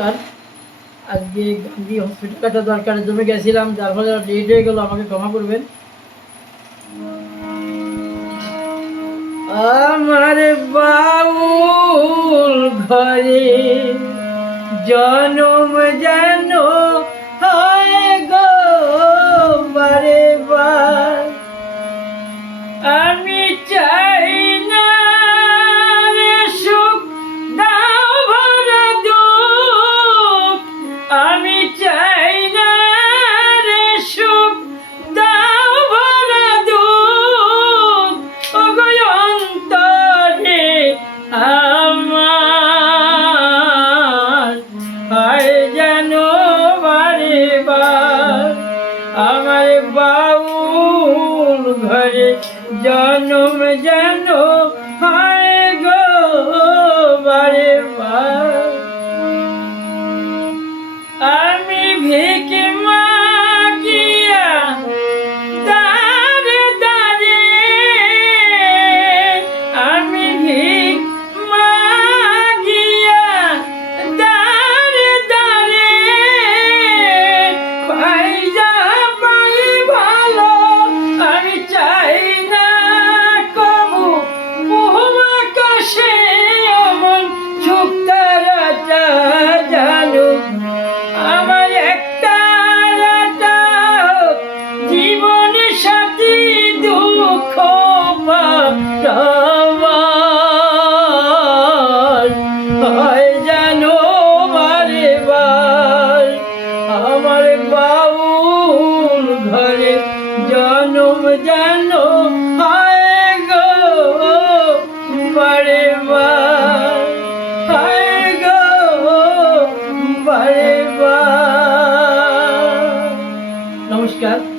নমস্কার। আজকে গান্ধী হসপিটালটা দরকারের জন্য গেছিলাম, যার ফলে লেট হয়ে গেল, আমাকে ক্ষমা করবেন। আমার বাউল ঘরে জনম যেন আমি চাই আমি চাই না রে সুখ, দাও ভরা ওগো অন্তরে আমার হয় যেন বারে আমার বাউল ঘরে জন্ম যেন জনম যেন হয় গো বারে বার। গো বারে বার। নমস্কার।